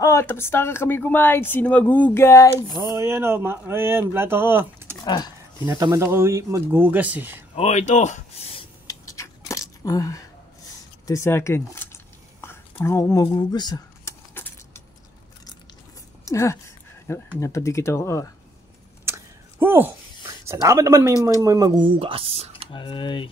Oh, tapos na kami kumain. Sino maghugas? Oh, yan o. Ayan, plato ko. Tinatamad ako maghugas eh. Oh, ito. Ito sa akin. Parang ako maghugas Napadikit ako. Salamat naman may maghugas. Ay.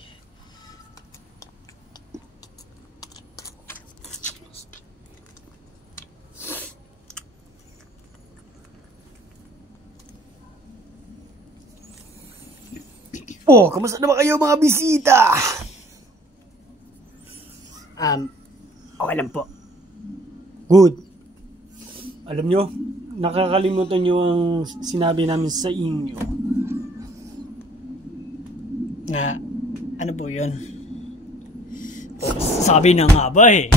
Oh, kamusta naman kayo mga bisita? Okay lang po. Good. Alam nyo, nakakalimutan nyo ang sinabi namin sa inyo. Ano po yun? Sabi na nga ba eh.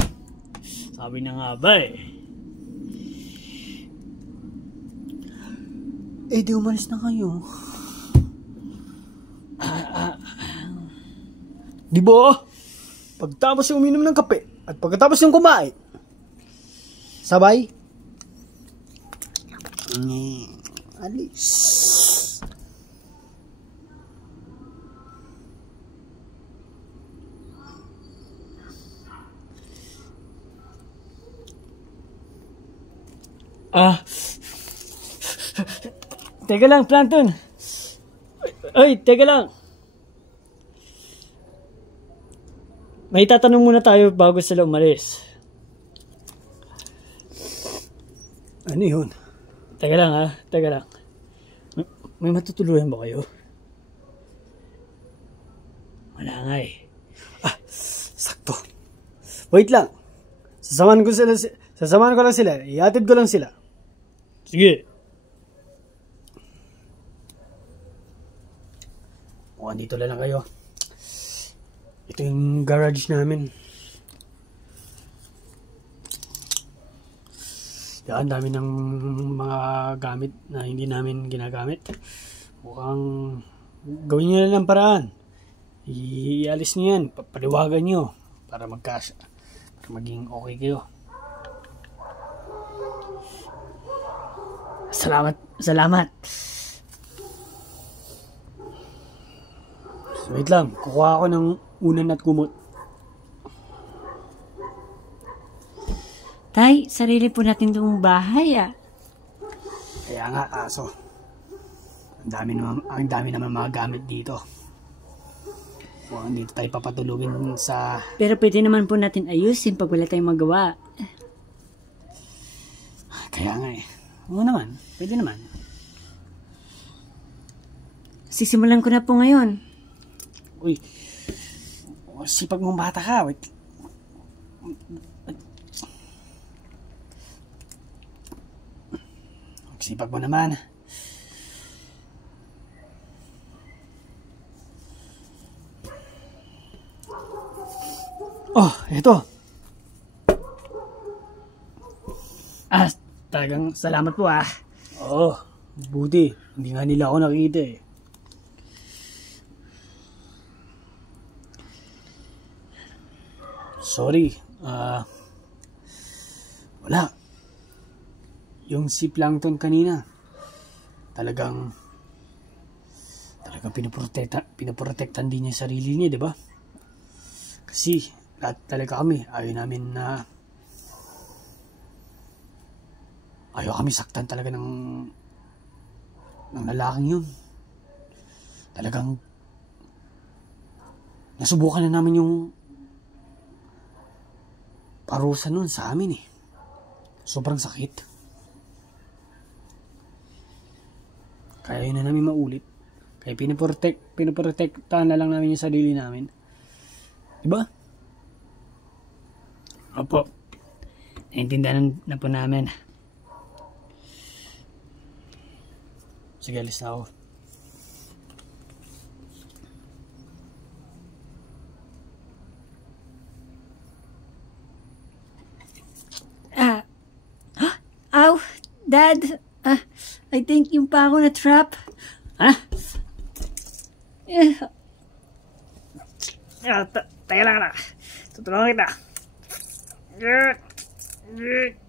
Eh, di umalis na kayo. Di ba? Pagtapos yung uminom ng kape at pagkatapos yung kumain, sabay, alis. Teka lang, Plankton. Ay, teka lang. May tatanong muna tayo bago sila umalis. Ano yun? Teka lang. May matutuluyan ba kayo? Wala nga eh. Sakto. Wait lang. Sasamahan ko lang sila. Iatid ko lang sila. Sige. Andito lang kayo. Ito yung garage namin. Yan, dami ng mga gamit na hindi namin ginagamit. Mukhang gawin nyo na ng paraan. Ialis nyo yan. Paliwagan nyo para magkasya. Para maging okay kayo. Salamat. Wait lang, kukuha ako ng unan at kumot. Tay, sarili po natin itong bahay Kaya nga, aso. Ang dami naman mga gamit dito. Dito tayo papatulugin sa... Pero pwede naman po natin ayusin pag wala tayong magawa. Kaya nga eh. Oo naman, pwede naman. Sisimulan ko na po ngayon. Uy, sipag mong bata ka. Wait. Sipag mo naman. Oh, eto. Talagang salamat po Oo, buti. Hindi nga nila ako nakita eh. Sorry. Wala. Yung si Plankton kanina, talagang pinoprotektan din niya sarili niya, di ba? Kasi lahat talaga kami, ayaw kami saktan talaga ng lalaking yun. Talagang nasubukan na namin yung parusa nun sa amin eh. Sobrang sakit. Kaya yun na namin maulit. Kaya pinoprotektahan na lang namin yung sarili namin. Diba? Opo. Naintindihan na po namin. Sige, alis na ako. Dad, I think yung pa ako na trap. Teka lang. Tutulungan kita. Okay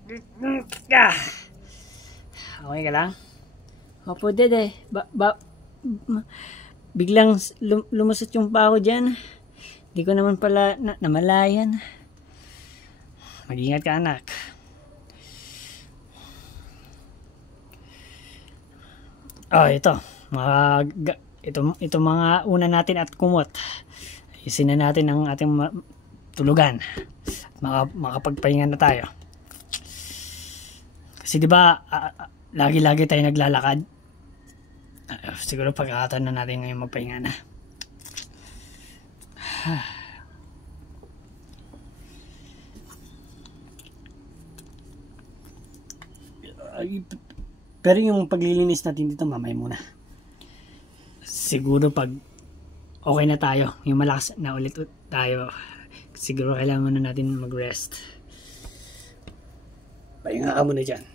ka lang? Opo, Dede. Biglang lumusot yung paa ko dyan. Hindi ko naman pala namalayan. Mag-ingat ka, anak. Ito. Ito mga una natin at kumot. Isin na natin ang ating tulugan. Makapagpahinga na tayo. Kasi di ba lagi-lagi tayo naglalakad. Siguro pagkakataon na natin ngayon magpahinga na. Pero yung paglilinis natin dito mamaya muna. Siguro pag okay na tayo, yung malakas na ulit tayo, siguro kailangan muna natin mag-rest. Pahinga ka muna dyan.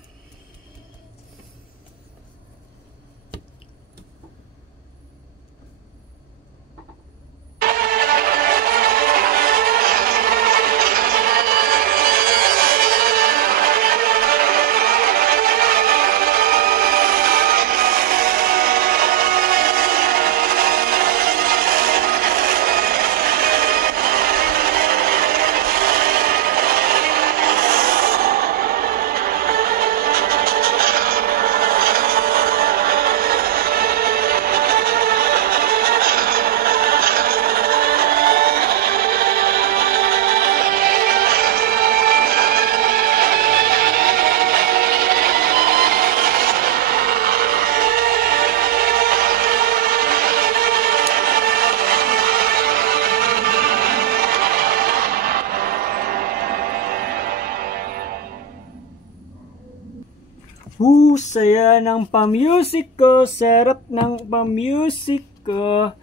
Saya ng pa-music ko, sarap ng pa-music ko.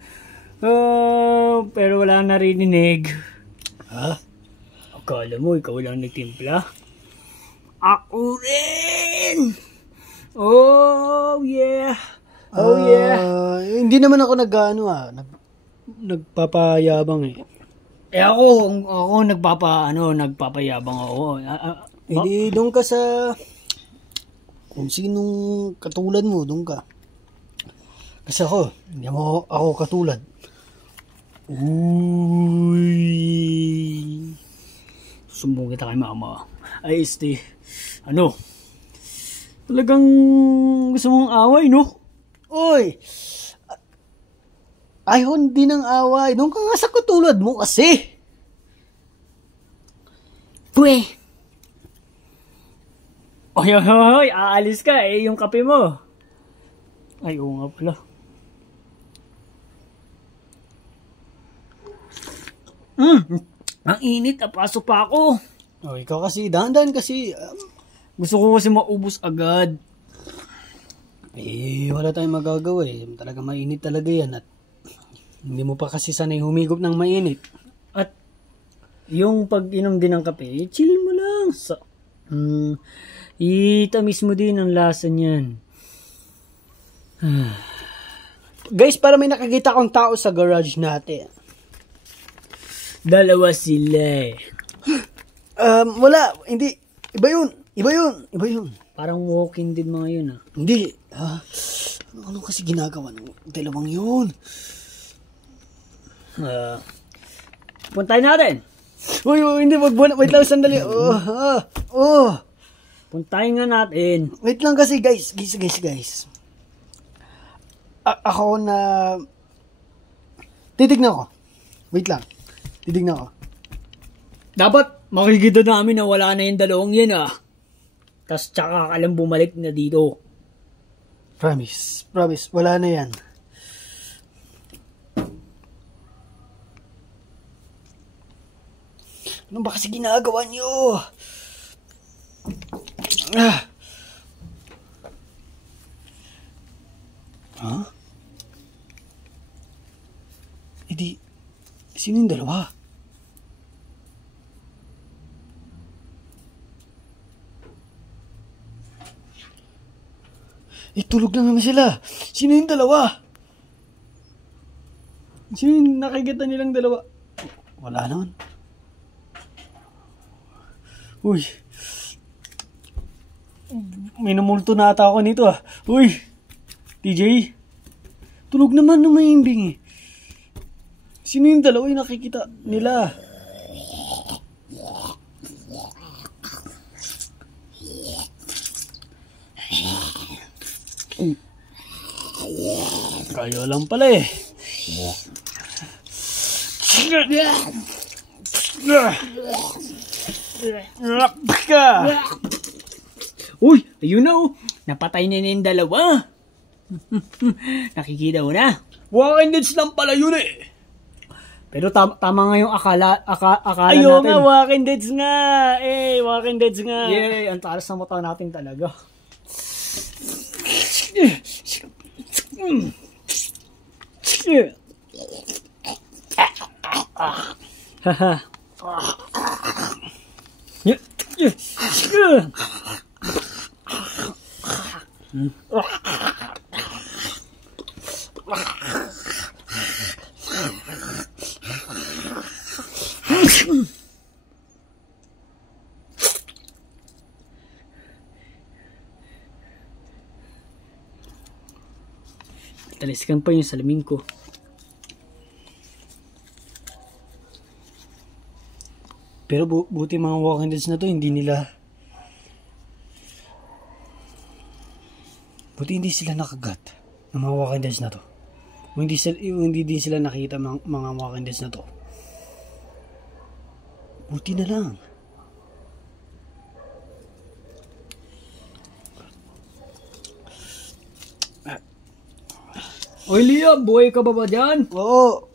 Pero wala narinig. Ha? Akala mo ikaw lang nagtimpla? Ako rin! Oh yeah! Oh yeah! Hindi naman ako nagpapayabang eh. Ako nagpapayabang ako. Hindi doon ka sa kung sinong katulad mo, doon ka. Kasi hindi mo ako katulad. Uy! Sumbong kita kay mama. Ay, talagang gusto mong away, no? Uy! Ayaw din ng away. Doon ka nga sa katulad mo kasi. Pwe! Oy, aalis ka yung kape mo. Ay, oo nga pala. Ang init, apaso pa ako. Ikaw kasi, dahan-dahan kasi. Gusto ko kasi maubos agad. Wala tayong magagawa eh. Talaga mainit talaga yan at hindi mo pa kasi sanay humigop ng mainit. At yung pag-inom din ng kape, chill mo lang. Itamis mo din ang lasa niyan. Guys, para may nakakita akong tao sa garage natin. Dalawa sila eh. Wala. Hindi. Iba yun. Parang walking din mga yun ah. Hindi. Ano kasi ginagawa ng dalawang yun? Puntahin natin. Uy, hindi. Wait lang, sandali. Puntahin nga natin. Wait lang kasi, guys. Ako na... Titignan ko. Wait lang. Titignan ko. Dapat makikita namin na wala na yung dalawang yan ah. Tapos tsaka ka lang bumalik na dito. Promise. Wala na yan. Ano ba kasi ginagawa niyo? Edi, sino yung dalawa? Tulog na naman sila. Sino yung dalawa? Sino yung nakikita nilang dalawa? Wala naman. Uy, minumulto na ata ako nito ah. Uy, TJ. Tulog naman ng mahimbing eh. Sino yung dalawa yung nakikita nila? Kayo lang pala eh. Uy, ayun na oh. Napatay na yung dalawa. Nakikita mo na. Walking Dead lang pala yun eh. Pero tama nga yung akala Ayun natin. nga, Walking Dead nga. Walking Dead nga. Yeah, ang taras ng mata natin talaga. Haha. Taliskan pa yung salamin ko. Pero buti mga Walking Deads na to, buti hindi sila nakagat ng mga Walking Deads na to. Hindi din sila nakita mga Walking Deads na to. Buti na lang. Oy Liam, buhay ka ba dyan? Oo.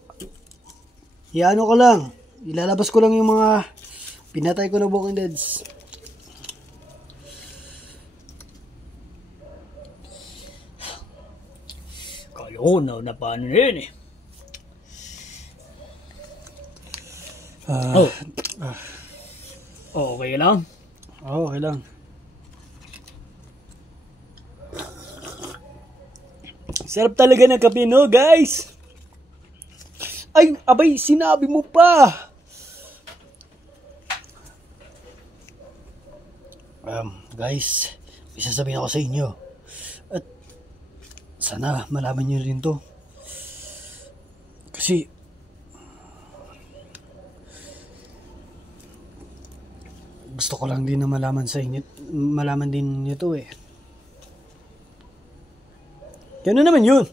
Iano ko lang. Ilalabas ko lang yung mga pinatay ko na Walking Deads. Kala ko na paano na yun eh. Okay lang. Oo, okay lang. Sarap talaga ng kape, no, guys? Ay, abay, sinabi mo pa. Guys, may sasabihin ako sa inyo. At sana malaman niyo rin to. Kasi gusto ko lang din na malaman din niyo to eh. Gano'n naman yun.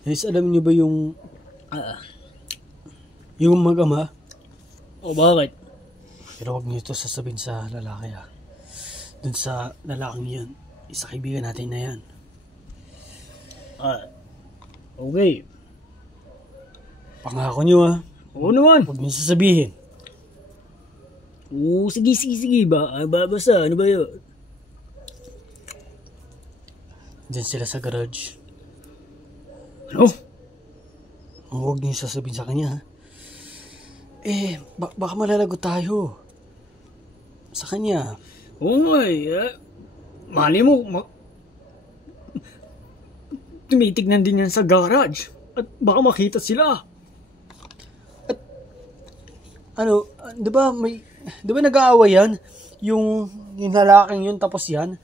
Guys, alam niyo ba yung mag-ama? O bakit? Pero wag niyo ito sasabihin sa lalaki ha. Dun sa lalaking yan, isa kaibigan natin na yan. Okay. Pangako niyo ha. Oo naman. Wag niyo sasabihin. Oo, sige ba? Basta, ano ba yun? Diyan sila sa garage. Ano? Huwag niyo sasabihin sa kanya ha. Baka malalagot tayo. Sa kanya. Oo nga mali mo, tumitignan din yan sa garage. At baka makita sila. Di ba nag-aaway yan? Yung lalaking yun tapos yan?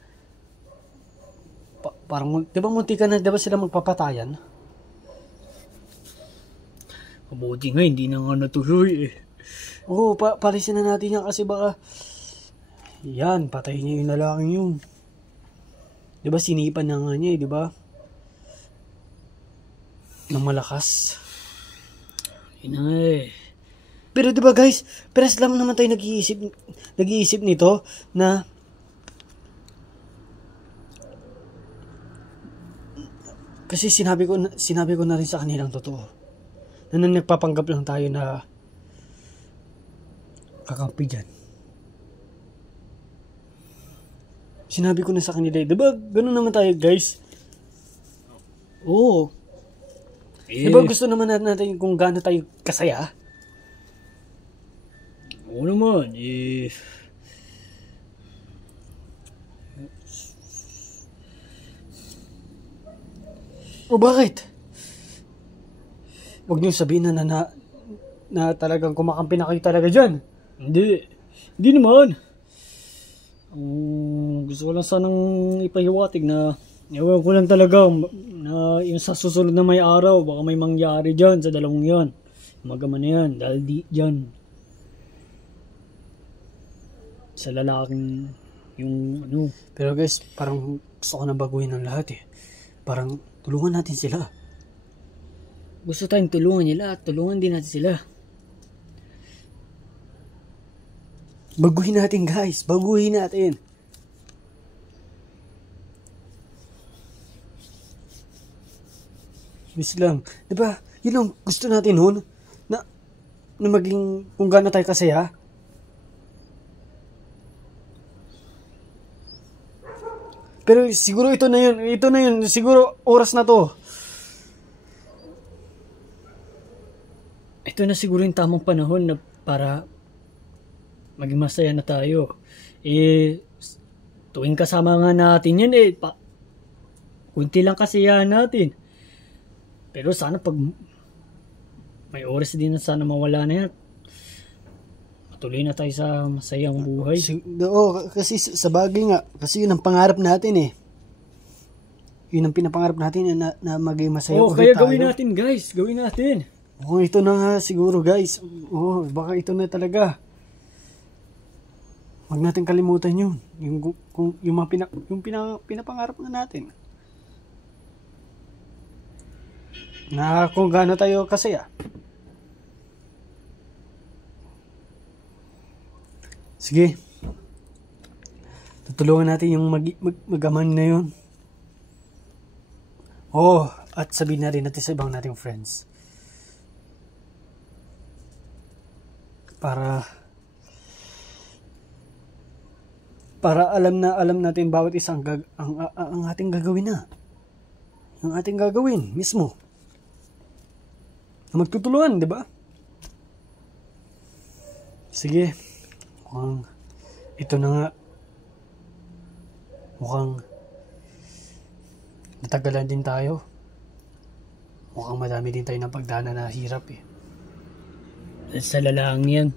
Parang, di ba muntikan na, di ba sila magpapatayan? Mabuti nga, hindi na nga natuloy eh. Oo, palisin na natin yan kasi baka, yan, patay niya yung lalaking yun. Di ba sinipan na nga niya eh, di ba? Nang malakas. Yun na nga eh. Pero di ba guys, peres lang naman tayo nag-iisip nito na kasi sinabi ko na rin sa kanilang totoo. Na nagpapanggap lang tayo na kakampi dyan. Sinabi ko na sa kanila, di ba ganun naman tayo guys? Oo. Di ba gusto naman natin kung gaano tayo kasaya? Oo naman, O bakit? Huwag niyo sabihin na talagang kumakampi na kayo talaga dyan. Hindi naman. Gusto ko lang sanang ipahiwatig na ewan ko lang talaga na yung sa susunod na may araw baka may mangyari dyan sa dalawang yan. Magaman na yan dahil di dyan. Sa lalaking yung ano. Pero guys, parang gusto ko na baguhin ang lahat eh. Parang tulungan natin sila. Gusto tayong tulungan nila at tulungan din natin sila. Baguhin natin guys, baguhin natin. Miss lang, diba? Yun lang gusto natin hun. Na maging kung gaano tayo kasaya. Pero siguro ito na yun, siguro oras na to. Ito na siguro yung tamang panahon na para maging masaya na tayo. Tuwing kasama nga natin yan kunti lang kasiyahan natin. Pero sana pag may oras din na sana mawala na yan, matuloy na tayo sa masayang buhay. Oo, kasi sa bagay nga, kasi yun ang pangarap natin eh. Yun ang pinapangarap natin na maging masaya kaya tayo. Gawin natin guys, gawin natin. Ito na nga siguro guys. Baka ito na talaga. Huwag natin kalimutan yun. Yung pinapangarap na natin. Na kung gaano tayo kasaya. Sige. Tutulungan natin yung magaman na yun. At sabihin na rin natin sa ibang nating friends. Para alam natin bawat isang ang ating gagawin na. Ang ating gagawin mismo. Na magtutulungan, di ba? Sige. Mukhang ito na nga. Mukhang natagalan din tayo. Mukhang madami din tayo ng pagdana na hirap eh. Sa lalang yan.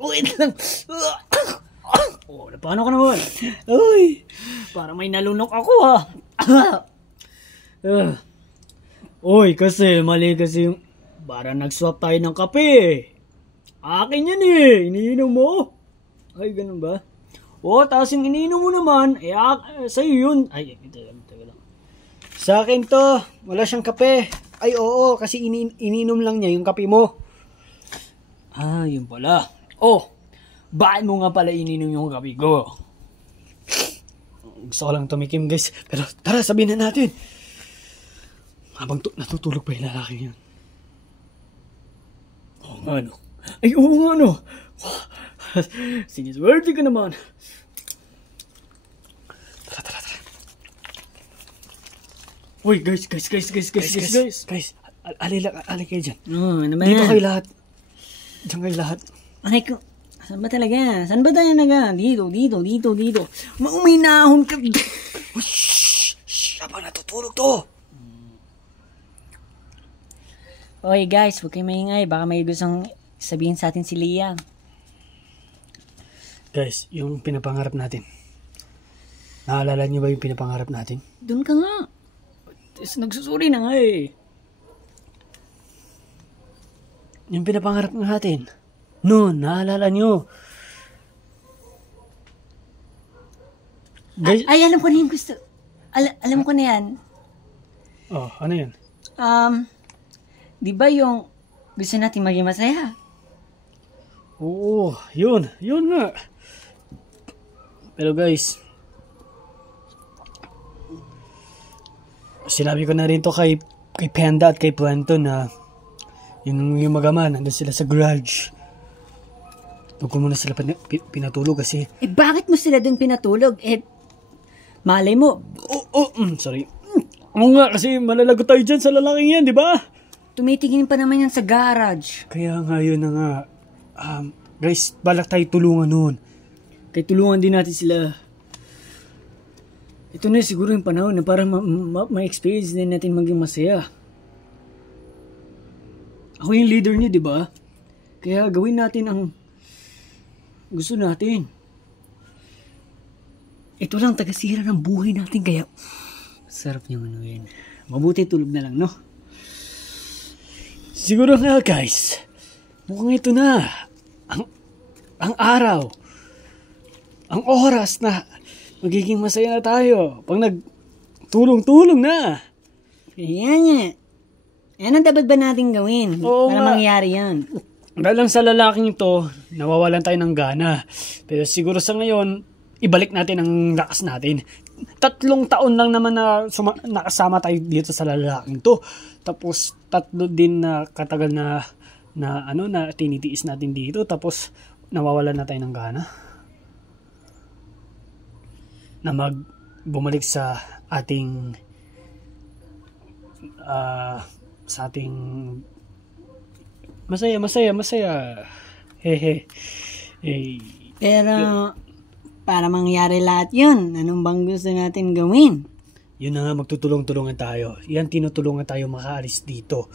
Wait lang. Paano ka naman? Uy, para may nalunok ako ha. Uy, kasi mali kasi yung para nag-swap tayo ng kape. Akin yan eh. Iniinom mo. Ay, ganun ba? Tapos yung iniinom mo naman, sa'yo yun. Ay, ito lang. Sa akin to, wala siyang kape. Ay, oo, kasi iniinom lang niya yung kape mo. Yun pala. Bakit mo nga pala ininom yung kape ko? Gusto ko lang tumikim guys. Pero tara, sabihin na natin. Habang natutulog pa yung lalaki yan. Oo nga no. Ay, oo nga no. Siniswerte ka naman. Tara. Uy, guys. Alay kayo dyan. Ano ba Dito yan? kayo lahat. Diyan kayo lahat. Aray ko. Saan ba talaga? Saan ba tayo naga? Dito. Uminahon ka. Shhh! Habang natutulog to. Oy guys, huwag kayong maingay. Baka may gustong sabihin sa atin si Leah. Guys, yung pinapangarap natin. Naalala niyo ba yung pinapangarap natin? Doon ka nga. Nagsusuri na nga eh. Yung pinapangarap natin. Noon, naalala niyo. Guys, ay, alam ko na yung gusto. Alam ko na yan. Ano yan? Di ba yung gusto natin maging masaya? Oo, yun nga. Pero guys, sinabi ko na rin to kay Panda at kay Planton na yung magaman, nandun sila sa garage. Huwag ko muna sila pinatulog kasi... bakit mo sila dun pinatulog? Malay mo. Sorry. Oo nga, kasi malalagot tayo dyan sa lalaking yan, di ba? Tumitingin pa naman yan sa garage. Kaya nga, yun na nga. Guys, balak tayo tulungan nun. Kaya tulungan din natin sila. ito na siguro yung panahon na para ma-experience din natin maging masaya. Ako yung leader niyo, di ba? Kaya gawin natin ang gusto natin. Ito lang tagasira ng buhay natin, kaya sarap niyang ano yun. Mabuti tulog na lang, no? Siguro nga, guys. Mukhang ito na. Ang araw. Ang oras na magiging masaya na tayo. Pag nagtulong-tulong na. Yan nga. Anong dapat ba natin gawin para mangyari yan? Dahil lang sa lalaking ito, nawawalan tayo ng gana. Pero siguro sa ngayon, ibalik natin ang lakas natin. 3 taon lang naman na nakasama tayo dito sa lalaking to. Tapos 3 din na katagal na tinitiis natin dito. Tapos nawawalan na tayo ng gana. Na bumalik sa ating masaya. Hehe. Hey. Pero para mangyari lahat yun, anong bang gusto natin gawin? Yun na nga, magtutulong-tulungan tayo. Yan, tinutulungan tayo makaalis dito.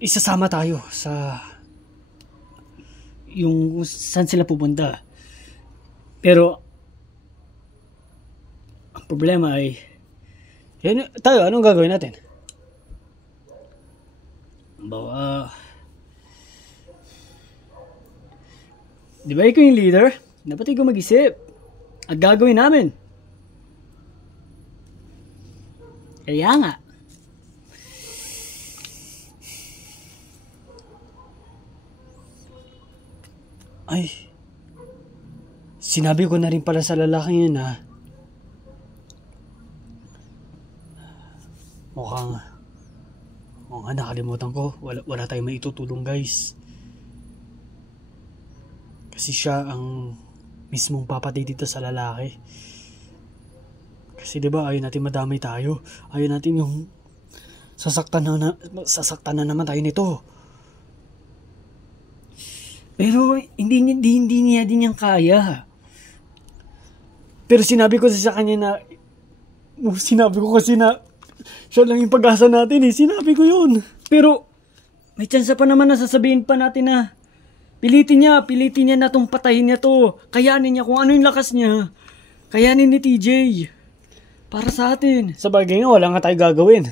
Isasama tayo sa yung saan sila pupunta. Pero ang problema ay yan, tayo, anong gagawin natin? Di ba ikaw yung leader? Dapat ikaw mag-isip. At gagawin namin. Kaya nga. Ay, sinabi ko na rin pala sa lalaking yun ha. Mukhang nakalimutan ko. Wala tayong maitutulong, guys. Kasi siya ang mismong papatay dito sa lalaki. Kasi diba ayaw natin madamay tayo. Ayaw natin yung sasaktan na naman tayo nito. Pero hindi niya din yung kaya. Pero sinabi ko sa kanya na sinabi ko kasi na siya lang yung pag-asa natin eh. Sinabi ko yun. Pero may chance pa naman na sasabihin pa natin na pilitin niya na itong patayin niya to. Kayanin niya kung ano yung lakas niya. Kayanin ni TJ. Para sa atin. Sa bagay nga, wala nga tayo gagawin.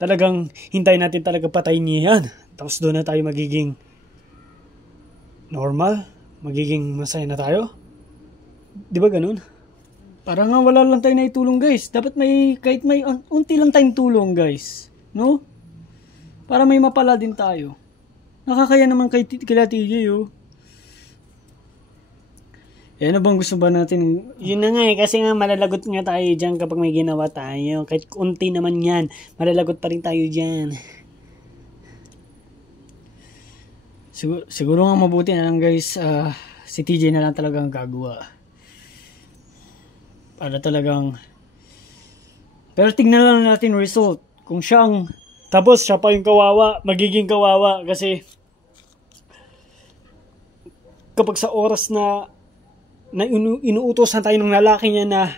Talagang hintayin natin talaga patayin niya yan. Tapos doon na tayo magiging normal. Magiging masaya na tayo. Di ba ganun? Para nga wala lang tayo na itulong, guys. Dapat kahit may unti lang tayong tulong, guys. No? Para may mapala din tayo. Nakakaya naman kila TJ, oh. Eh, ano bang gusto ba natin? Yun na nga eh, kasi nga malalagot nga tayo dyan kapag may ginawa tayo. Kahit unti naman yan, malalagot pa rin tayo dyan. Siguro nga mabuti na lang, guys, si TJ na lang talagang gagawa. Para talagang... Pero tignan lang natin result. Kung siyang... Tapos siya pa yung kawawa, magiging kawawa kasi kapag sa oras na inuutosan tayo ng lalaki niya na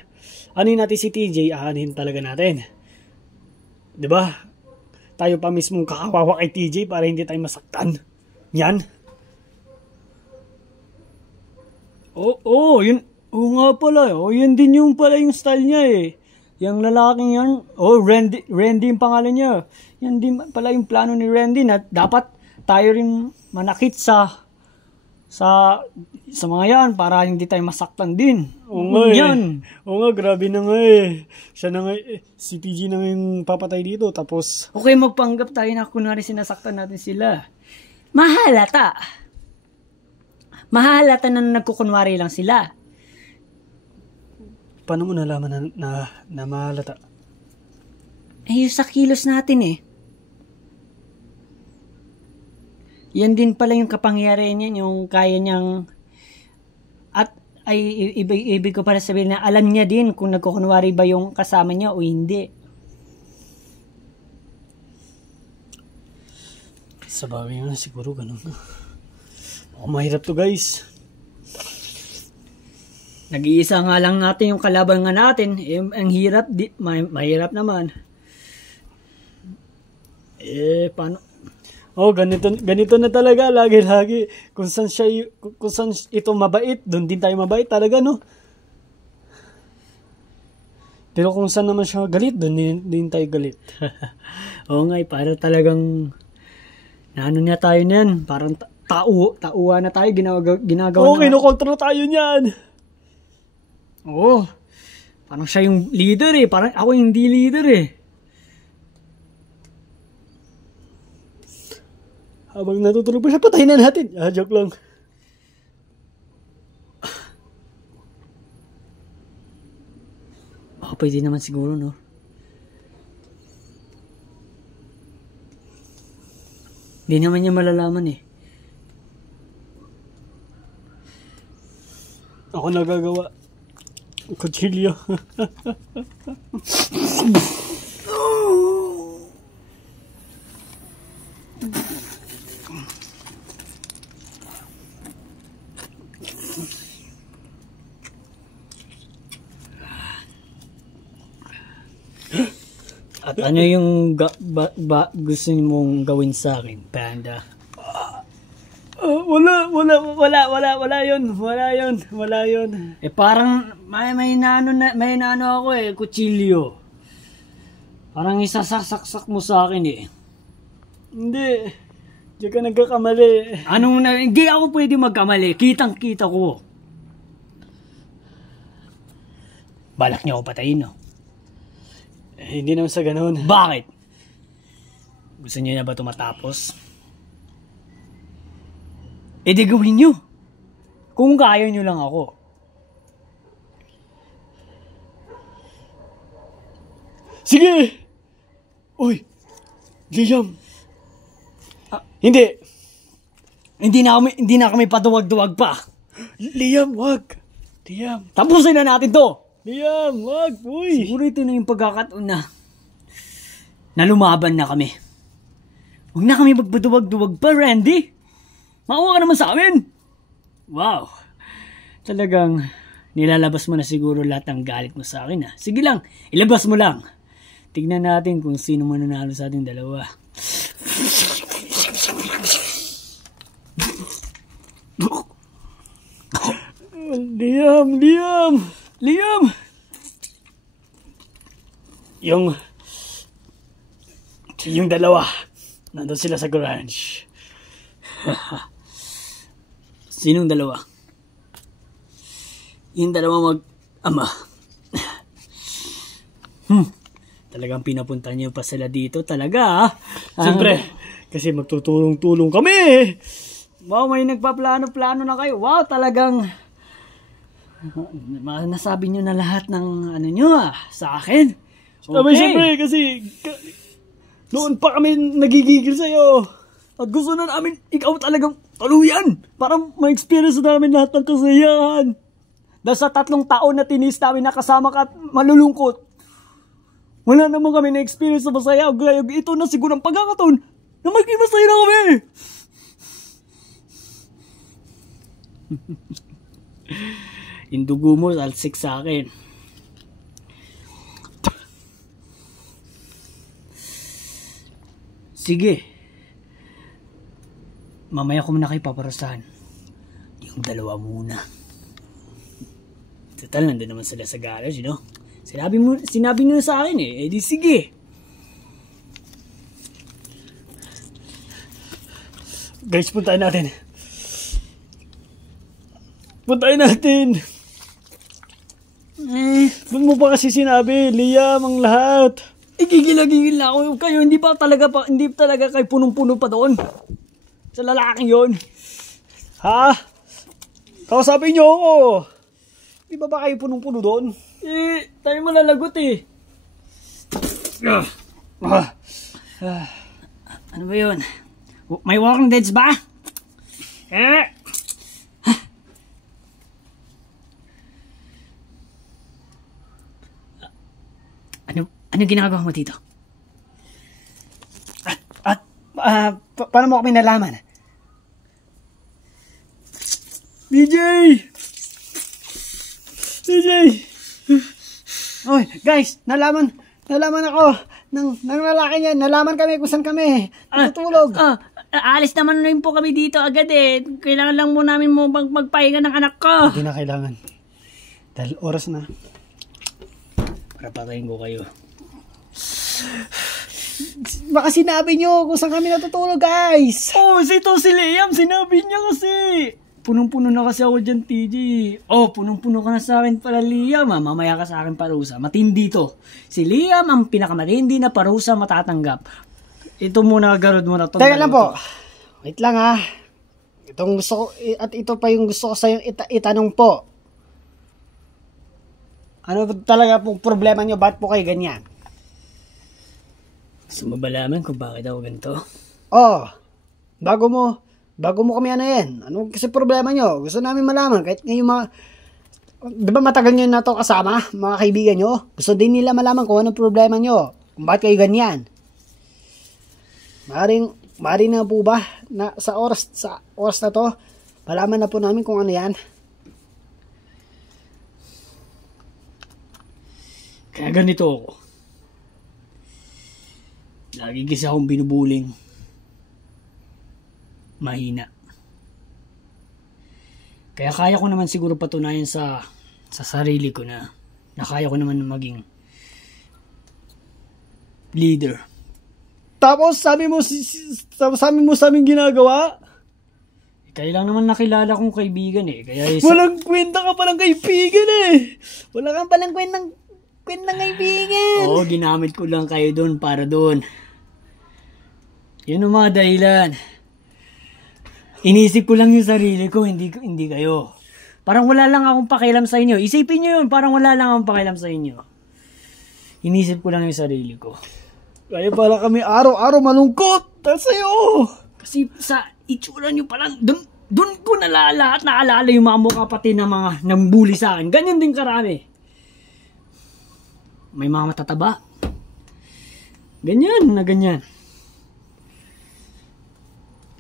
anin natin si TJ, anin talaga natin. 'Di ba? Tayo pa mismong kakawawa kay TJ para hindi tayo masaktan. Yan. Yun. Oo nga pala. Yun din yung pala yung style niya eh. Yung lalaking yan, Randy yung pangalan niya. Yan din pala yung plano ni Randy na dapat tayo rin manakit sa mga yan para hindi tayo masaktan din. Oo nga yan. Oo nga, grabe na nga eh. Siya na nga si TG na nga yung papatay dito tapos... Okay, magpanggap tayo na kunwari sinasaktan natin sila. Mahalata na nagkukunwari lang sila. Paano mo nalaman na mahalata? Eh, yung sa kilos natin eh. Yan din pala yung kapangyarihan niya, yung kaya niyang... At ay ibig ko para sabihin na alam niya din kung nagkukunwari ba yung kasama niya o hindi. Sa bagay nga siguro, ganun. Mukhang mahirap to, guys. Nag-iisa nga lang natin yung kalaban nga natin. Ang hirap, mahirap naman. Paano? Oh, ganito na talaga, lagi-lagi. Kung saan ito mabait, doon din tayo mabait talaga, no? Pero kung saan naman siya galit, doon din tayo galit. Oo nga, para talagang ano niya tayo niyan, parang tauhan na tayo, ginagawa Oo, kinukontrol tayo niyan. Oo, parang siya yung leader parang ako yung hindi leader Habang natutulog pa siya, patayin na natin. Joke lang. Pwede naman siguro, no? Hindi naman niya malalaman Ako nagagawa. Kutsilyo. At ano yung gusto mong gawin sa akin, Panda? Wala yun. Parang may nano ako kutsilyo. Parang isasaksak mo sa akin Hindi. Diyan ka nagkakamali. Hindi ako pwede magkamali. Kitang-kita ko. Balak niyo ako patayin, no? Hindi naman sa ganun. Bakit? Gusto niyo na ba tumatapos? Di gawin niyo. Kung kaya niyo lang ako. Sige! Uy! Liam! Hindi na kami patuwag-duwag pa. Liam, wag! Liam! Tapusin na natin to! Liam, wag! Uy! Siguro ito na yung pagkakataon na lumaban na kami. Huwag na kami magpatuwag-duwag pa, Randy! Maawa ka naman sa amin! Wow! Talagang nilalabas mo na siguro lahat ng galit mo sa akin Sige lang, ilabas mo lang. Tignan natin kung sino mananalo sa ating dalawa. Liam! Yung dalawa, nandun sila sa garage. Sinong dalawa? Yung dalawa mag-ama. Talagang pinapunta niyo pa sila dito talaga Siyempre, kasi magtutulong-tulong kami. Wow, may nagpaplano-plano na kayo. Wow, talagang nasabi niyo na lahat ng sa akin. Okay. Siyempre, kasi noon pa kami nagigigil sa'yo. At gusto na namin ikaw talagang tuluyan. Para ma-experience namin lahat ng kasiyahan. Dahil sa 3 taon na tinis namin nakasama ka at malulungkot. Wala naman kami na-experience na masaya. Ito na siguro ang pagkakataon na maging masaya na kami. Yung dugo mo, alsik sa akin. Sige. Mamaya ko muna kayo paparasahan. Yung dalawa muna. Total, nandun naman sila sa garage, Sinabi mo sa akin di sige. Guys, puntayin natin. Doon mo pa kasi sinabi, Liam, ang lahat. Gigil na ako kayo. Hindi talaga kayo punong-puno pa doon. Sa lalaking yon. Ha? Kausapin niyo ako. Di ba kayo punong-puno doon? Tayo malalagot Ano ba yun? May walking deads ba? Ano ginagawa mo dito? Paano mo kami nalaman? BJ! TJ! Oy, guys, nalaman ako ng lalaki niyan. Nalaman kami kung saan kami. Natutulog. Alis naman rin po kami dito agad eh. Kailangan lang mo namin mo magpahinga ng anak ko. Hindi na kailangan. Dahil oras na. Para patayin ko kayo. Baka sinabi nyo kung saan kami natutulog, guys. Oh, si Liam, sinabi niya kasi. Punong-puno na kasi ako dyan, TJ. Oh, punong-puno ka na sa akin pala, Liam. Mamaya ka sa akin parusa. Matindi to. Si Liam ang pinakamatindi na parusa matatanggap. Ito muna, garod mo na to. Teka lang po. Wait lang ha. Itong gusto ko, at ito pa yung gusto ko sa'yo itanong po. Ano talaga pong problema nyo? Ba't po kayo ganyan? Gusto mo ba laman kung bakit ako ganito? Oh, bago mo kami ano yan. Ano kasi problema nyo? Gusto namin malaman. Kahit ngayon di ba matagal nyo na to kasama, mga kaibigan nyo? Gusto din nila malaman kung anong problema nyo. Kung bakit kayo ganyan. Maring na po ba na sa oras na to, malaman na po namin kung ano yan. Kaya ganito ako. Lagi kasi akong binubuling. Mahina. Kaya kaya ko naman siguro patunayan sa sarili ko na kaya ko naman maging leader. Tapos sabi mo sa amin ginagawa? Kaya lang naman nakilala kong kaibigan eh. Kaya Walang kwenta ka palang kaibigan eh. Wala kang palang kwentang kaibigan. Oo, ginamit ko lang kayo doon para doon. Yun ang mga dahilan. Inisip ko lang yung sarili ko, hindi kayo. Parang wala lang akong pakialam sa inyo. Isipin nyo yun, parang wala lang akong pakialam sa inyo. Inisip ko lang yung sarili ko. Kaya pala kami araw-araw malungkot dahil sa'yo. Kasi sa itsura nyo parang doon ko naalala yung mga mukha pati na mga nambuli sa akin. Ganyan din karami. May mga matataba. Ganyan na ganyan.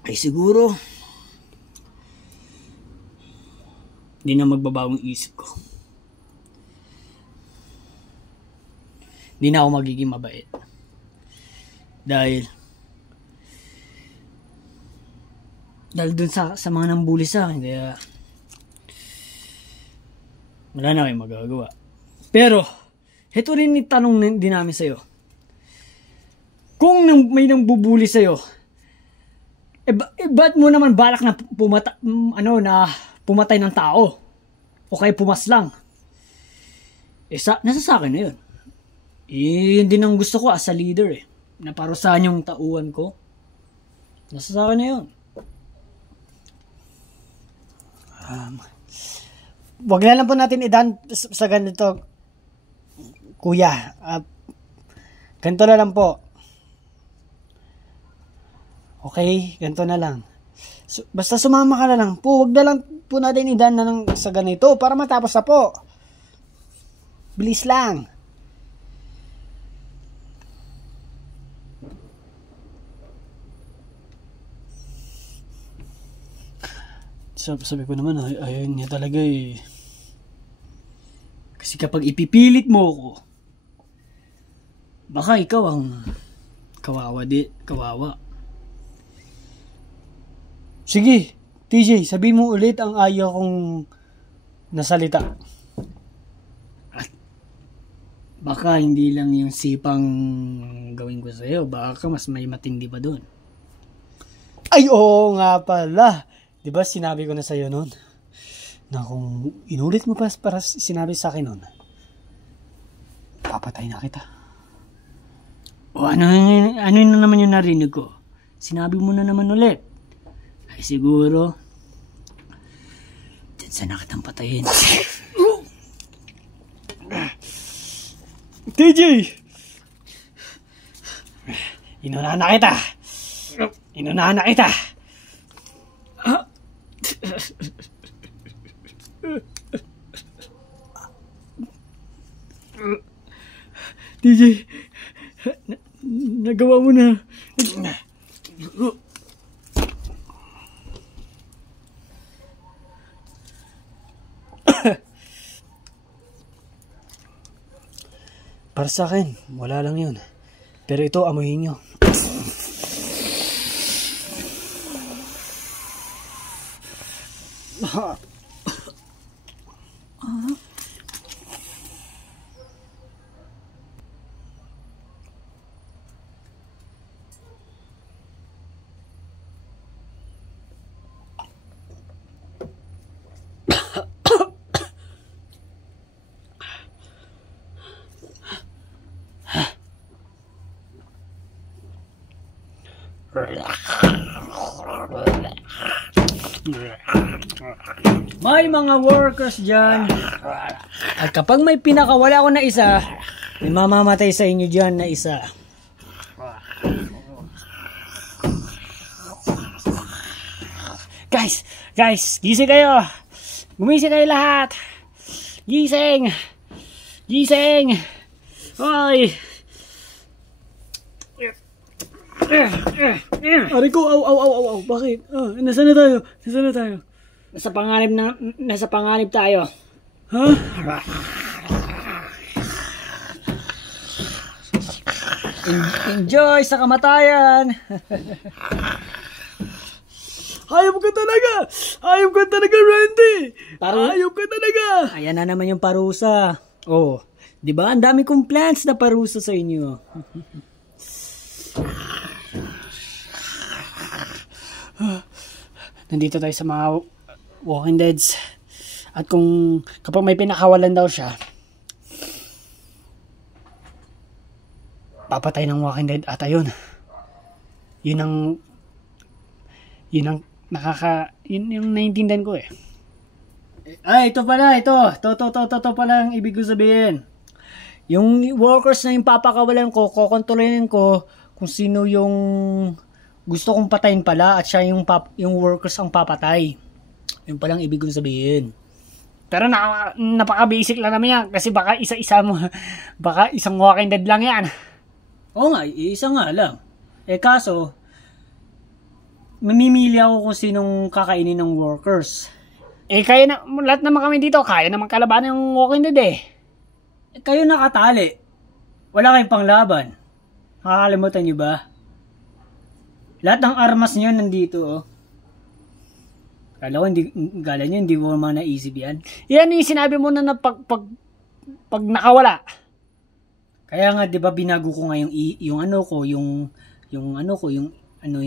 Ay siguro hindi na magbabago ang isip ko. Hindi na ako magiging mabait. Dahil dun sa mga nambuli sa akin, kaya wala na kayong magagawa. Pero heto rin yung tanong din namin sa'yo. Kung may nangbubuli sa'yo, ba't mo naman balak na pumatay ng tao? O kaya pumaslang? Nasa sa akin na yun. Yun din ang gusto ko as a leader eh. Na parusahan yung tauhan ko. Nasa sa akin na yun. Wag na lang po natin idan sa ganito, kuya. Ganito na lang po. Okay, ganito na lang. Basta sumama ka na lang po. Wag na lang po natin idan na lang sa ganito para matapos na po. Bilis lang. Sabi ko naman, ayaw niya talaga eh. Kasi kapag ipipilit mo ako, baka ikaw ang kawawa. Sige, TJ, sabi mo ulit ang ayaw kong nasalita. At baka hindi lang yung sipang gawin ko sa'yo, baka mas may matindi pa doon. Ay, oo nga pala. Diba sinabi ko na sa'yo noon na kung inulit mo pa para sinabi sa akin noon, papatay na kita. O ano na naman yung narinig ko? Sinabi mo na naman ulit. Ay siguro, dyan sa nakitang patayin. TJ! Inunahan na kita! TJ, nagawa mo na. Para sa akin, wala lang yun. Pero ito, amuhin nyo. May mga workers dyan. At kapag may pinakawala ko na isa, may mamamatay sa inyo dyan na isa. Guys, gising kayo. Gumising kayo lahat. Gising. Hoy. Aray ko, aw. Bakit? Nasaan na tayo? Nasa panganib tayo. Ha? Enjoy sa kamatayan. Hayop ka talaga, Randy. Hayop ka talaga. Ayan na naman yung parusa. Oh, 'di ba? Ang dami kong plans na parusa sa inyo. Nandito tayo sa mga Walking Deads. At kapag may pinakawalan daw siya, papatay ng Walking Dead ata yun. Yun ang yung naiintindihan ko eh. Ay, ito pala. To pala ang ibig ko sabihin. Yung workers na yung papakawalan ko, kokontrolin ko kung sino yung gusto kong patayin pala at siya yung workers ang papatay. Yun palang ibig kong sabihin. Pero napaka-basic lang naman yan. Kasi baka isa-isa mo, baka isang Walking Dead lang yan. Oo nga, isa nga lang. Kaso, mamimili ako kung sinong kakainin ng workers. Kaya na, lahat naman kami dito, kaya naman kalabanan ng Walking Dead eh. Kayo nakatali. Wala kayong panglaban. Nakakalimutan nyo ba? Lahat ng armas nyo nandito, oh. Kala nyo, hindi mo naman naisip yan. Yan yung sinabi mo na pag nakawala. Kaya nga, di ba, binago ko nga yung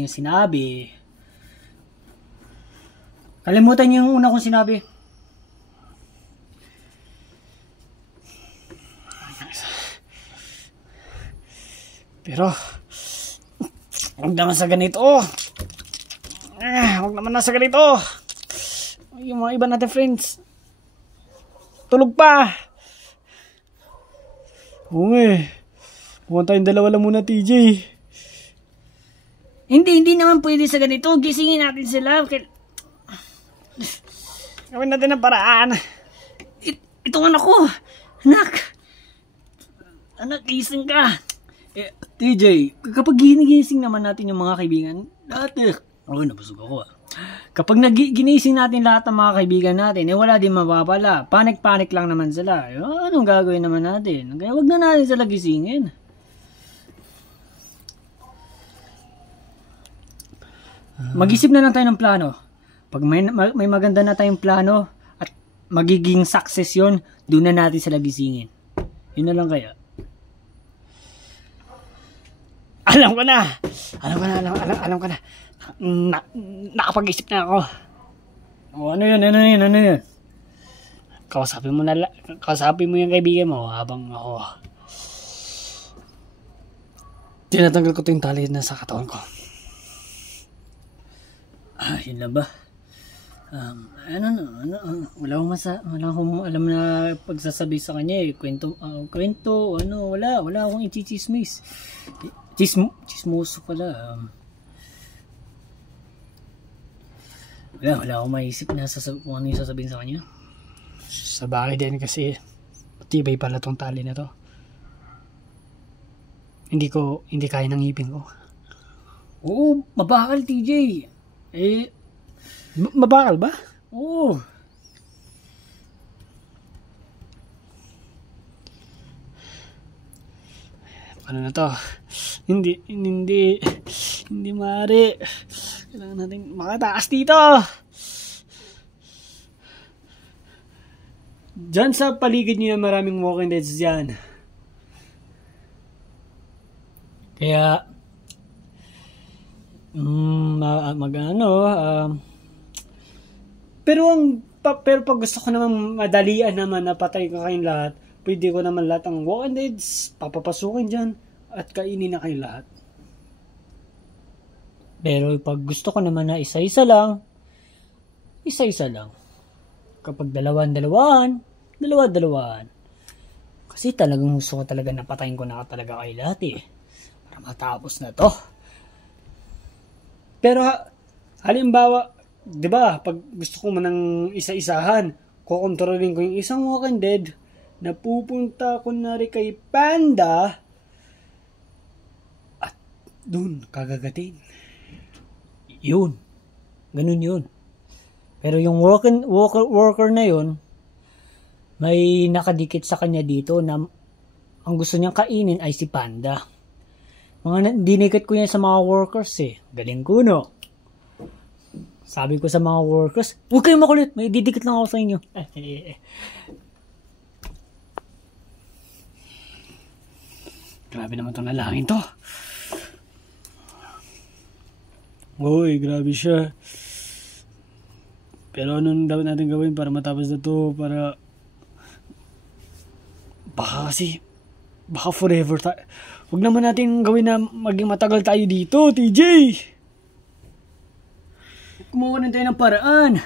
sinabi. Kalimutan niyo yung una kong sinabi. Pero, huwag naman sa ganito. Yung mga iba natin friends, tulog pa. Oo nga eh. Mukhang tayong dalawa lang muna, TJ. Hindi naman pwede sa ganito. Gisingin natin sila. Gawin natin ang paraan. Itong anak ko. Anak, gising ka. TJ, kapag ginising naman natin yung mga kaibigan, nabusog ako ah. Kapag ginising natin lahat ng mga kaibigan natin, wala din mapapala. Panic lang naman sila. Anong gagawin naman natin? Kaya wag na natin sila gisingin. Mag-isip na lang tayo ng plano. Pag may maganda na tayong plano at magiging success yun, doon na natin sila gisingin. Yun na lang kaya. Alam ko na. Nakapag-isip na ako. Ano yun? Kausapin mo yung kaibigan mo habang ako. Tinatanggal ko yung tali na sa katawan ko. Yun lang ba? Wala akong alam na pagsasabi sa kanya eh. Kwento, wala akong i-chismis. Chismoso pala. Wala akong maisip na kung ano yung sasabihin sa kanya. Sa bagay din kasi matibay pala tong tali na to. Hindi kaya ng ngipin ko. Oo, mabakal TJ. Mabakal ba? Oo. Paano na to? Hindi maaari. Kailangan natin makataas dito. Diyan sa paligid niyo maraming walking deads dyan. Kaya, pero pag gusto ko naman madalian naman na patay ko kayong lahat, pwede ko naman lahat ng walking deads papapasukin dyan at kainin na kayong lahat. Pero pag gusto ko naman na isa-isa lang. Kapag dalawa-dalawaan. Kasi talagang gusto ko talaga napatayin ko na talaga kayo lahat eh. Para matapos na to. Pero halimbawa, 'di ba, pag gusto ko man ng isa-isahan, kokontrolin ko yung isang walking dead na pupunta kunwari kay Panda at dun kagagatin. Yun. Ganun yun. Pero yung worker na yun, may nakadikit sa kanya dito na ang gusto niyang kainin ay si Panda. Dinikit ko yan sa mga workers eh. Galing ko, no? Sabi ko sa mga workers, huwag kayong makulit, may didikit lang ako sa inyo. Grabe naman itong lalangin to. Uy, grabe siya. Pero anong dapat natin gawin para matapos na to? Para baka forever tayo. Huwag naman natin gawin na maging matagal tayo dito, TJ. Kumuha na tayo ng paraan.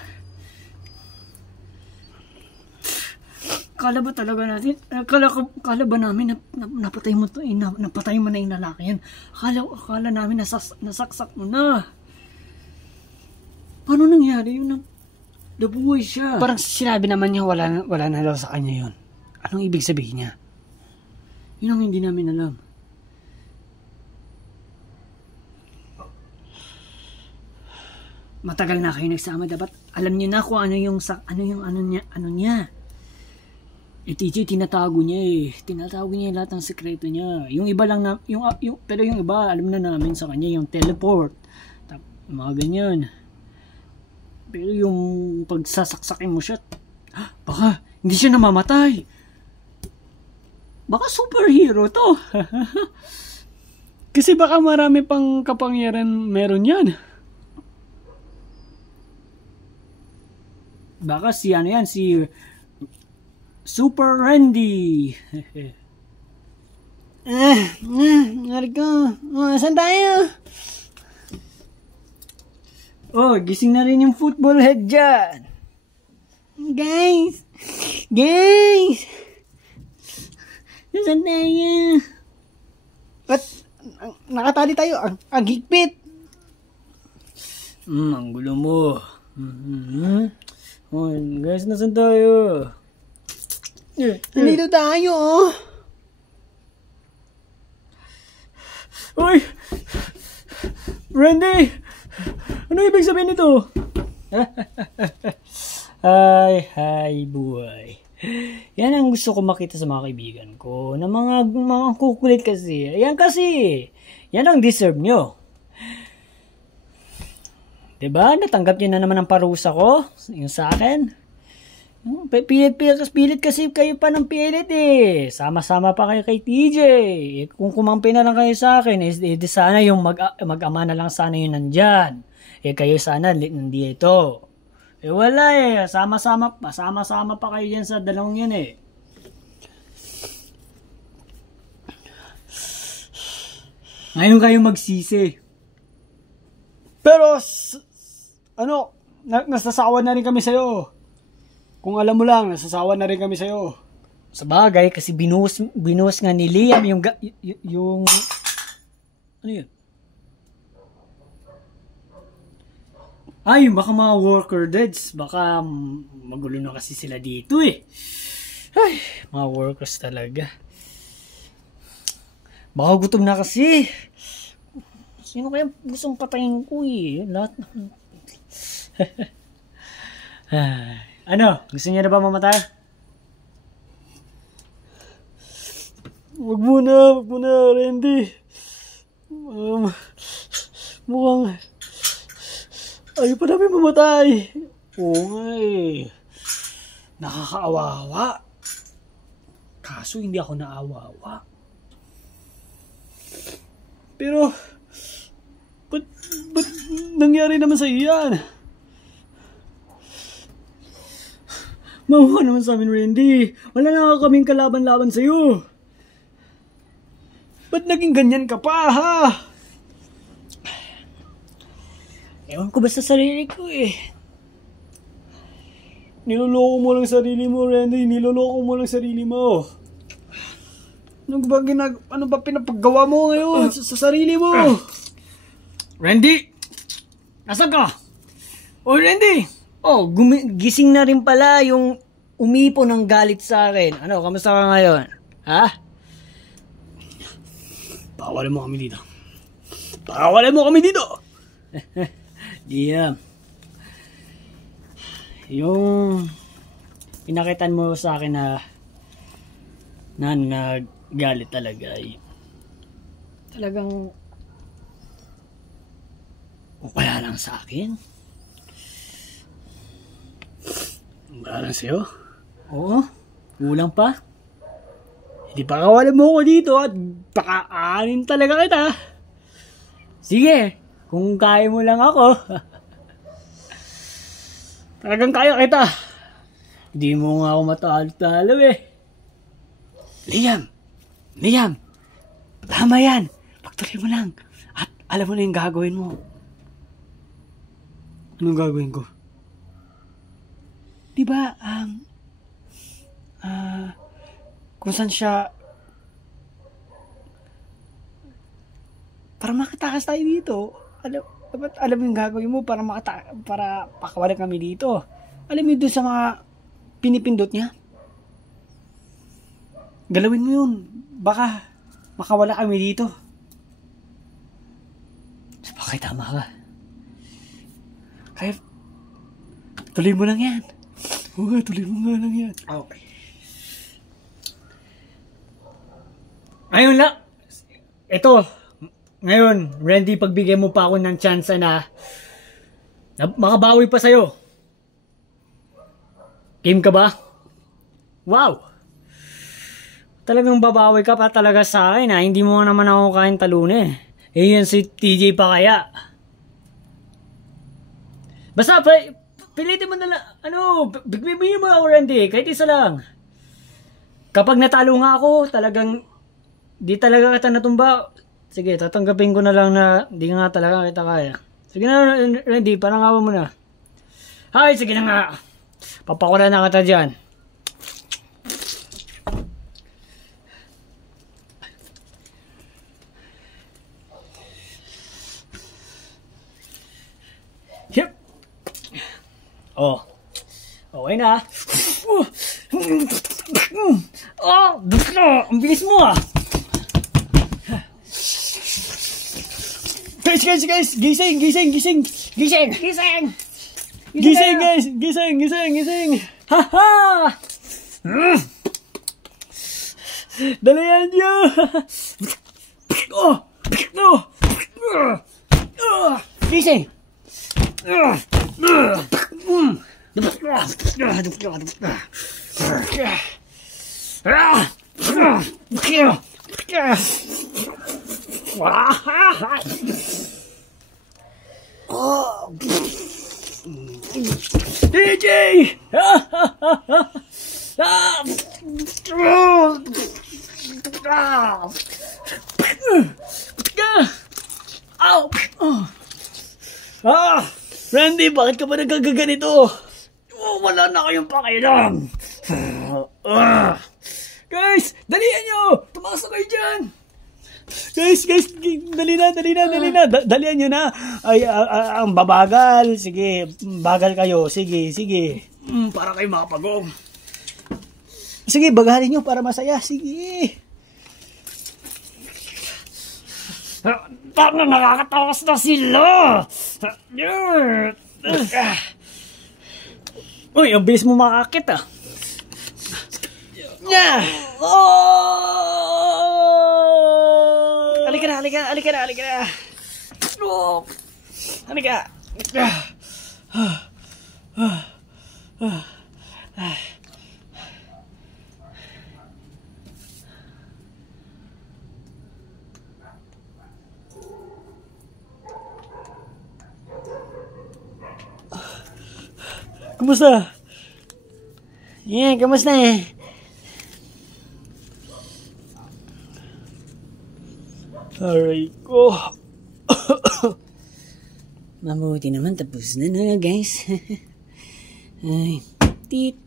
Kala ba talaga natin? Kala ba namin napatay mo to? Napatay mo na yung lalaki yan. Akala namin nasaksak mo na. Paano nangyari yun? Nabuhay siya. Parang sinabi naman niya wala na daw sa kanya yun. Anong ibig sabihin niya? Yun ang hindi namin alam. Matagal na kayo nagsama, dapat alam niyo na kung ano niya. TJ tinatago niya eh. Tinatago niya lahat ng sekreto niya. Yung iba lang na pero yung iba alam na namin sa kanya yung teleport. Mga ganyan. Pero yung pagsasaksakin mo siya, baka hindi siya namamatay. Baka superhero to. Kasi baka marami pang kapangyarihan meron yan. Baka si Super Randy. Nariko. Saan tayo? Oh, gising na rin yung football head dyan. Guys! Saan tayo? Ba't nakatali tayo? Ang higpit. Ang gulo mo. Oh, guys, nasan tayo? Nandito tayo, oh. Uy! Randy! Ano ibig sabihin nito? Hi, buhay. Yan ang gusto ko makita sa mga kaibigan ko. Na mga kukulit kasi. Yan kasi. Yan ang deserve nyo. Diba? Natanggap nyo na naman ang parusa ko. Yung sa akin. Pilit kasi kayo pa ng pilit eh. Sama-sama pa kayo kay TJ. Kung kumampi na lang kayo sa akin, sana yung mag-ama na lang sana yun nandyan. Kayo sana nandito. Wala eh. Sama-sama pa kayo dyan sa dalawang yan eh. Ngayon kayo magsisi. Pero, nasasawa na rin kami sa'yo. Kung alam mo lang, nasasawa na rin kami sa'yo. Sa bagay, kasi binuhos nga ni Liam yung ano yun? Ay, baka mga worker deads. Baka magulo na kasi sila dito eh. Ay, mga workers talaga. Baka gutom na kasi. Sino kaya gustong patayin ko eh? Lahat na. Ano? Gusto niya na ba mamatay? Wag muna, Randy. Mukhang ayaw pa namin mamatay. Oo nga eh. Nakakaawawa. Kaso hindi ako naawawa. Pero, ba't nangyari naman sa iyan? Mawa naman sa amin, Randy. Wala na kaming kalaban-laban sa'yo. Ba't naging ganyan ka pa, ha? Ewan ko ba sa sarili ko eh. Niloloko mo lang sarili mo, Randy. Niloloko mo lang sarili mo. Ano ba pinapagawa mo ngayon sa sarili mo? Randy! Nasaan ka? Oh, Randy! Oh, gising na rin pala yung umipo ng galit sa akin. Ano, kamusta ka ngayon? Ha? Pakawalan mo kami dito. Pakawalan mo kami dito! Diyan. Yung pinakitan mo sa akin na nagalit talaga ay talagang o kaya lang sa akin. Wala lang sa'yo? Oo, kulang pa. Hindi pakawalan mo ako dito at pakaanin talaga kita. Sige, kung kaya mo lang ako. Talagang kaya kita. Hindi mo nga ako matalo-talo eh. Liam, tama yan. Pagtuloy mo lang. At alam mo na yung gagawin mo. Anong gagawin ko? Diba, kung saan siya, para makatakas tayo dito. Alam mo yung gagawin mo para pakawalan kami dito. Alam mo doon sa mga pinipindot niya? Galawin mo yun. Baka makawala kami dito. Sabagay, tama ka. Kaya, tuloy mo lang yan. Oo, tuloy mo nga lang yan. Okay. Ayun lang. Ito. Ngayon, Randy, pagbigay mo pa ako ng chance na makabawi pa sa'yo. Game ka ba? Wow! Talagang babawi ka pa talaga sa akin ha. Hindi mo naman ako kain talunin. Eh yan si TJ pa kaya. Basta, pilitin mo na lang. Bigbibihin mo ako, Randy. Kahit isa lang. Kapag natalo nga ako, talagang di talaga kita natumba. Sige, tatanggapin ko na lang na di nga talaga kita kaya. Sige na, Randy, parang awa mo na. Hay, sige na nga. Papakula na kita dyan. Yep. Oh. Okay na. Oh, ang bilis mo ah. Guys, gising, guys. Haha! Dalihan niyo. Gising! DJ! Randy, bakit ka ba nagkagaganito? Wala na kayong pakialam. Guys, dalihan nyo! Tumakas na kayo dyan! Guys, dali na. Dalihan nyo na. Ay, ang babagal. Sige, bagal kayo. Sige. Para kayo makapagong. Sige, bagalin nyo para masaya. Sige. Tama, nakakatakas na sila! Uy, ang bilis mo makakit ah. Yeah! Oh! halika na, halika na. Oh, halika. Kumusta? Yeah, kamusta eh? Aray ko. Mabuti naman, tapos na guys. Ay, tit.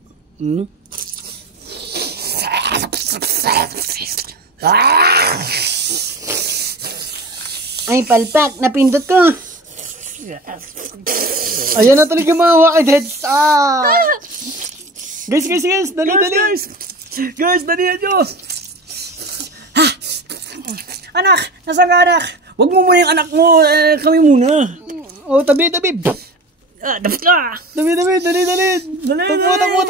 Ay, palpak, napindot ko. Ayan na talaga mga Wacky Heads. Guys, dali. Guys, dali nyo. Anak! Nasaan ka, anak? Huwag mo muna yung anak mo. Kami muna. Oh, tabi. Dapat ka! Dali. Takbo.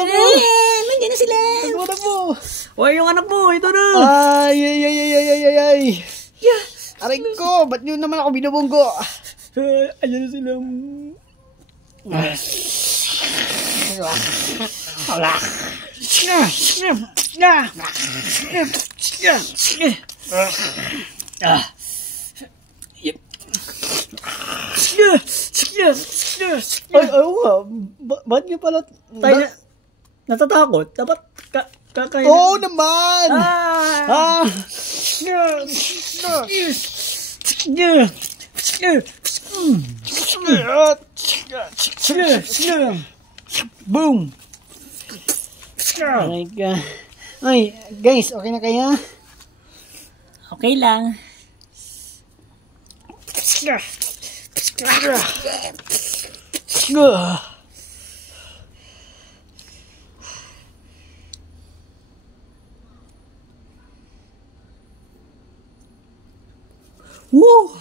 Nandiyan na sila. Takbo. Hoy, yung anak mo, ito na! Ay. Yeah. Aray ko, ba't nyo naman ako binubunggo? Ayan na sila. Ay, oo nga. Ba't nyo pala... Tayo na, natatakot? Dapat kakain. Oo naman! Boom! Aray ka. Ay, guys, okay na kayo? Okay lang. Woo!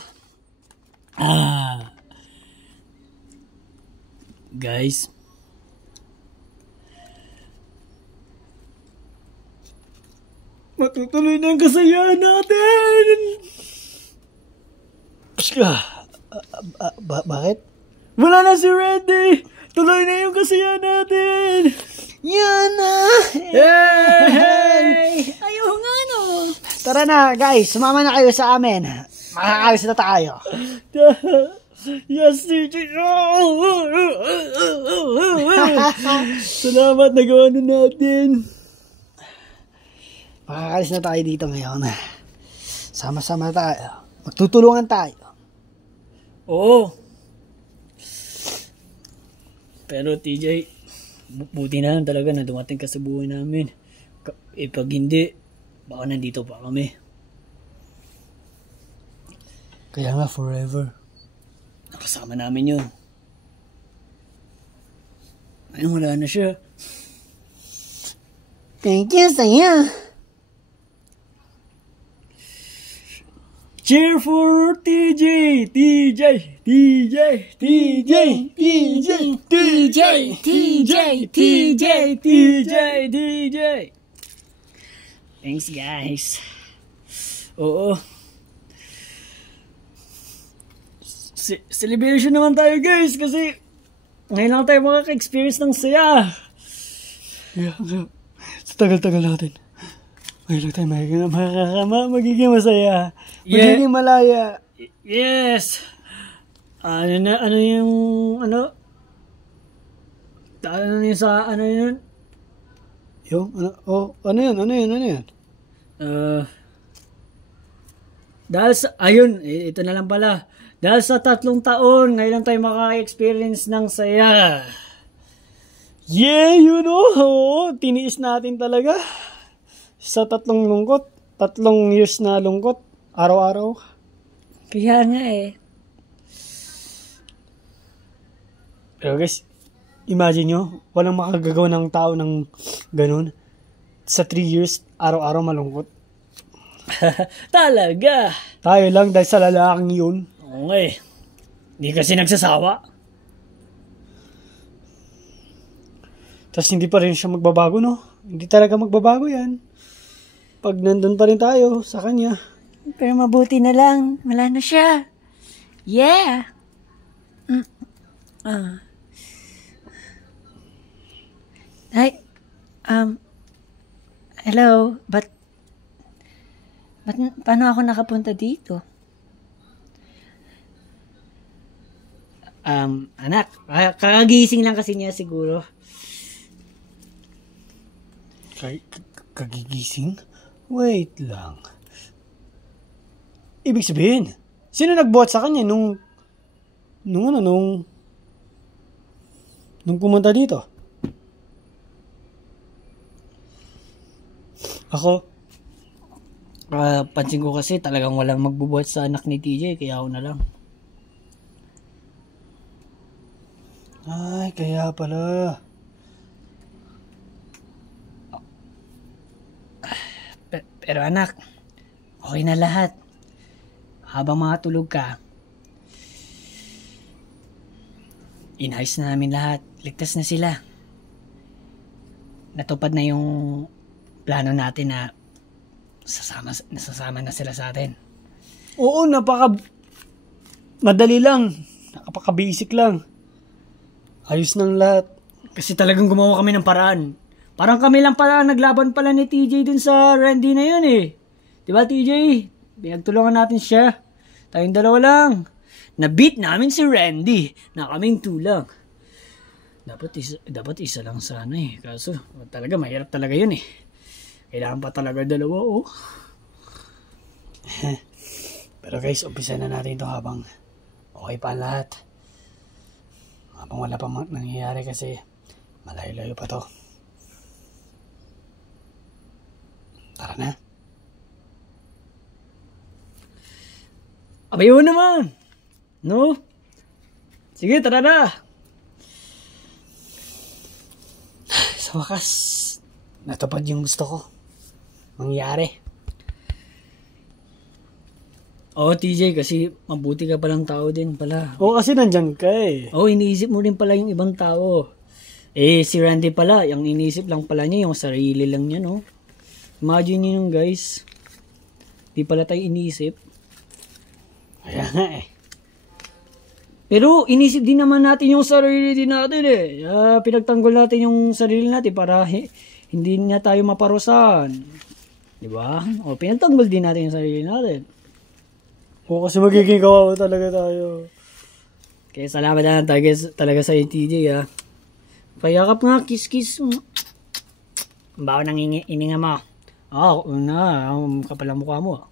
Guys, Matutuloy na ang kasayahan natin! Bakit? wala na si Randy! Tuloy na yung kasayahan natin! Yan na! Yay! Ayaw nga no! Tara na, guys, sumama na kayo sa amin. Makakayos na tayo. Yes, DJ! Salamat, nagawa na natin. Makakayos na tayo dito ngayon. Sama-sama tayo. Magtutulungan tayo. Oo. Pero TJ, buti na lang talaga na dumating ka sa buhay namin. Pag hindi, baka nandito pa kami. Kaya nga forever. Nakasama namin yun. Ayun, wala na siya. Thank you, saya. Cheer for TJ! TJ! TJ! TJ! TJ! TJ! TJ! TJ! TJ! TJ! Thanks, guys. Oo. Celebration naman tayo, guys, kasi ngayon lang tayo makaka-experience ng saya. Yeah. Sa tagal-tagal natin. Ngayon lang tayo magiging masaya. Magiging malaya. Yes. Ano yung ano yung sa ano yun? Yung ano yun? Dahil sa ayun, ito na lang pala. Dahil sa 3 taon, ngayon lang tayo maka-experience ng saya. Yeah, you know. Tiniis natin talaga. Sa 3 lungkot. 3 years na lungkot. Araw-araw. Kaya nga eh. Pero guys, imagine nyo, walang makagagawa ng tao ng ganun. Sa 3 years, araw-araw malungkot. Talaga. Tayo lang dahil sa lalaking yun. Okay. Hindi kasi nagsasawa. Tapos hindi pa rin siya magbabago, no? Hindi talaga magbabago yan. Pag nandun pa rin tayo sa kanya. Pero mabuti na lang. Wala na siya. Yeah! Hi. Hello. Paano ako nakapunta dito? Anak, kakagising lang kasi niya siguro. Kagigising? Wait lang. Ibig sabihin, sino nagbuhat sa kanya nung pumunta dito? Ako, pansin ko kasi talagang walang magbubuhat sa anak ni TJ, kaya ako na lang. Ay, kaya pala. Pero anak, okay na lahat. Habang makatulog ka, inayos na namin lahat. Ligtas na sila. Natupad na yung plano natin na nasasama na sila sa atin. Oo, madali lang. Napaka-basic lang. Ayos ng lahat. Kasi talagang gumawa kami ng paraan. Parang kami lang pala naglaban pala ni TJ dun sa Randy na yun eh. Diba TJ? Pinagtulungan natin siya. Tayong dalawa lang. Na-beat namin si Randy na kaming tulang. Dapat isa lang sana eh. Kaso talaga mahirap talaga yun eh. Kailangan pa talaga dalawa oh. Pero guys, umpisa na natin ito habang okay pa ang lahat. Habang wala pa nangyayari kasi malayo-layo pa to. Tara na. Abayo naman. No? Sige, tara na. Sa wakas, natupad yung gusto ko. Mangyari. Oo, TJ, kasi mabuti ka palang tao din pala. Oo, kasi nandyan ka eh. Oo, iniisip mo rin pala yung ibang tao. Eh, si Randy pala, yung iniisip lang pala niya, yung sarili lang niya, no? Imagine nyo yung guys. Di pala tayo iniisip. Kaya nga eh. Pero inisip din naman natin yung sarili din natin eh. Pinagtanggol natin yung sarili natin para hindi na tayo maparusahan. Diba? O pinagtanggol din natin yung sarili natin. Oo, kasi magiging kawawa talaga tayo. Kaya salamat na talaga sa TJ ha. Payakap nga, kiss. Bawa nang ininga mo. Oo, kapal ang mukha mo.